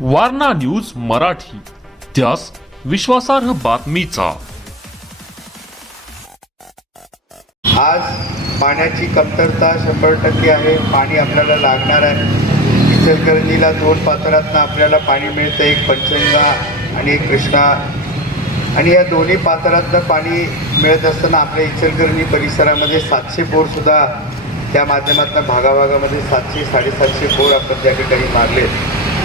Warna news Marathi, त्यास विश्वासार्ह बातमीचा। आज पाण्याची कमतरता 100% आहे। पाणी आपल्याला लागणार आहे। इचलकरंजीला 2 पात्रातनं आपल्याला पाणी मिळतं, एक पंचगंगा आणि एक कृष्णा, आणि या दोन्ही पात्रातनं पाणी मिळत असताना आपल्या इचलकरंजी परिसरामध्ये 700 बोरसुद्धा त्या माध्यमातून भागाभागामध्ये 700-750 बोर आपण त्या ठिकाणी मारले।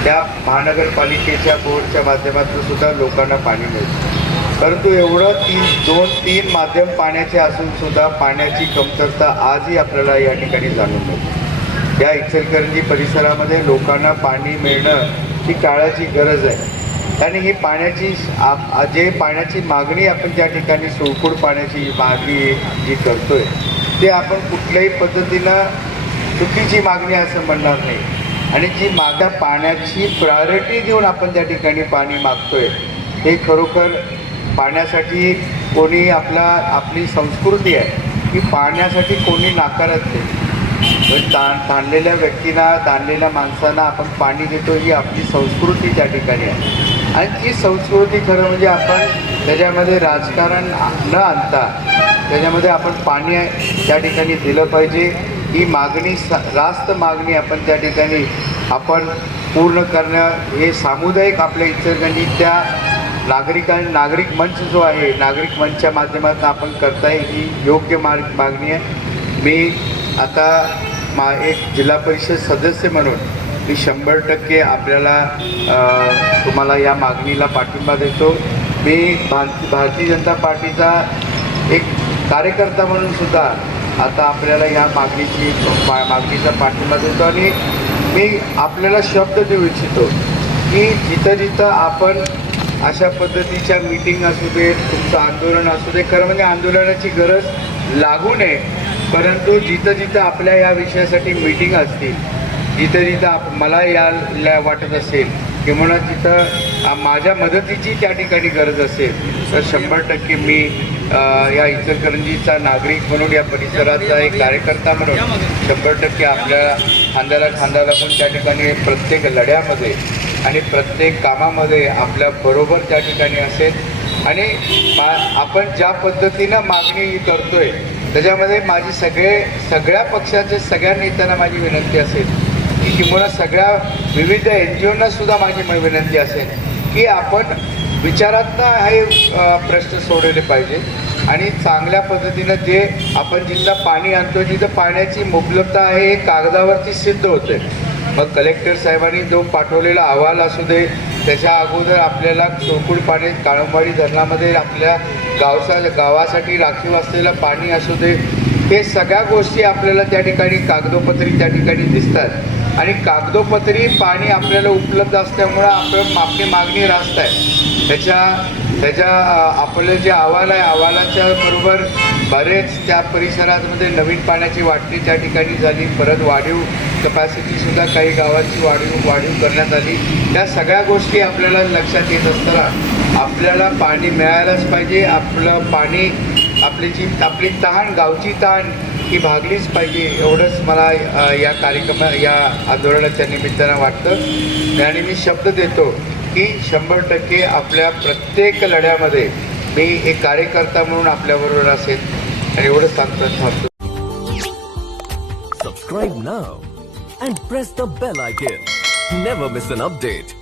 त्या महानगरपालिकेच्या बोरच्या माध्यमातून सुद्धा लोकांना पाणी मिळतं, परंतु एवढं 2-3 माध्यम पाण्याचे असून सुद्धा पाण्याची कमतरता आजही आपल्याला या ठिकाणी जाणून येते। या इचलकरंजी परिसरामध्ये लोकांना पाणी मिळणं ही काळाची गरज आहे, आणि ही पाण्याची मागणी आपण त्या ठिकाणी सोळपूड पाण्याची मागणी जी करतोय ते आपण कुठल्याही पद्धतीनं चुकीची मागणी असं म्हणणार नाही, आणि जी पाण्याची प्रायोरिटी देऊन आपण त्या ठिकाणी पाणी मागतोय हे खरोखर पाण्यासाठी कोणी आपली संस्कृती आहे की पाण्यासाठी कोणी नाकारत नाही। ताणलेल्या व्यक्तींना, ताणलेल्या माणसांना आपण पाणी देतो ही आपली संस्कृती त्या ठिकाणी आहे, आणि ती संस्कृती खरं म्हणजे आपण त्याच्यामध्ये राजकारण न आणता त्याच्यामध्ये आपण पाणी त्या ठिकाणी दिलं पाहिजे। ही मागणी रास्त मागणी आपण त्या ठिकाणी आपण पूर्ण करणं हे सामुदायिक आपल्या इचलकरंजीच्या नागरिक मंच जो आहे, नागरिक मंचच्या माध्यमातून आपण करताय ही योग्य मागणी आहे। मी आता एक जिल्हा परिषद सदस्य म्हणून मी 100% आपल्याला तुम्हाला या मागणीला पाठिंबा देतो। मी भारतीय जनता पार्टीचा एक कार्यकर्ता म्हणून सुद्धा आता आपल्याला या मागणीचा पाठिंबा देतो, आणि मी आपल्याला शब्द देऊ इच्छितो की जिथं जिथं आपण अशा पद्धतीच्या मीटिंग असू दे, तुमचं आंदोलन असू दे, खरं म्हणजे आंदोलनाची गरज लागू नये, परंतु जिथं जिथं आपल्या या विषयासाठी मीटिंग असतील, जिथं जिथं मला या वाटत असेल की म्हणून जिथं माझ्या मदतीची त्या ठिकाणी गरज असेल तर 100% मी या इचलकरंजीचा नागरिक म्हणून, या परिसराचा एक कार्यकर्ता म्हणून 100% आपल्या खांद्याला खांदा लावून त्या ठिकाणी प्रत्येक लढ्यामध्ये आणि प्रत्येक कामामध्ये आपल्या बरोबर त्या ठिकाणी असेल, आणि आपण ज्या पद्धतीनं मागणी करतोय त्याच्यामध्ये माझी सगळ्या पक्षाचे सगळ्या नेत्यांना माझी विनंती असेल की किंवा सगळ्या विविध NGOंना सुद्धा माझी विनंती असेल की आपण विचारातनं हे प्रश्न सोडवले पाहिजे, आणि चांगल्या पद्धतीनं जे आपण जिथं पाणी आणतो, जिथं पाण्याची उपलब्धता आहे हे कागदावरती सिद्ध होते। मग कलेक्टर साहेबांनी जो पाठवलेला अहवाल असू दे, त्याच्या अगोदर आपल्याला सोळपूड पाणी काळंबवाडी धरणामध्ये आपल्या गावासाठी राखीव असलेलं पाणी असू दे, हे सगळ्या गोष्टी आपल्याला त्या ठिकाणी कागदोपत्री त्या ठिकाणी दिसतात, आणि कागदोपत्री पाणी आपल्याला उपलब्ध असल्यामुळं आपली मागणी रास्त आहे। त्याच्या आपलं जे अहवाल आहे, अहवालाच्या बरोबर बरेच त्या परिसरामध्ये नवीन पाण्याची वाटणी त्या ठिकाणी झाली, परत वाढीव कपॅसिटीसुद्धा काही गावांची वाढीव करण्यात आली। त्या सगळ्या गोष्टी आपल्याला लक्षात येत असताना आपल्याला पाणी मिळायलाच पाहिजे। आपलं पाणी आपली तहान, गावची तहान ही भागलीच पाहिजे, एवढंच मला या आंदोलनाच्या निमित्तानं वाटतं, आणि मी शब्द देतो की 100% आपल्या प्रत्येक लढ्यामध्ये मी एक कार्यकर्ता म्हणून आपल्याबरोबर असेल, आणि एवढंच सांगतो। Subscribe now and press the bell icon. Never miss an update.